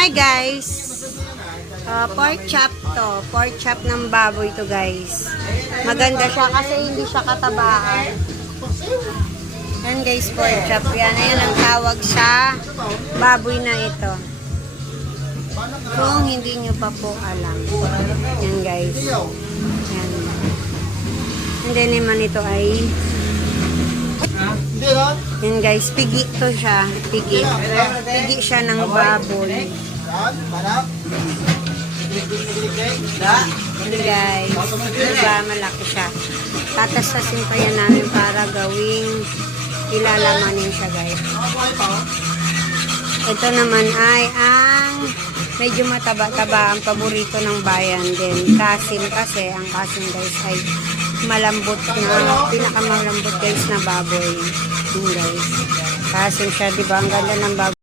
Hi guys! Pork chop to. Pork chop ng baboy to guys. Maganda siya kasi hindi siya katabaan. Yan guys, pork chop. Yan. Ayan ang tawag sa baboy na ito. Kung hindi nyo pa po alam. Yan guys. Yan. Hindi naman ito ay yan guys, pigi to siya. Pigi. Pigi siya ng baboy. Yan guys. Diba, malaki siya. Tatasasin pa yan namin para gawing ilalamanin siya guys. Ito naman ay ang medyo mataba-taba ang paborito ng bayan din. Kasim kasi, ang kasim guys ay malambot na, pinakamalambot guys na baboy. Yun guys. Kasim siya, diba? Ang ganda ng baboy.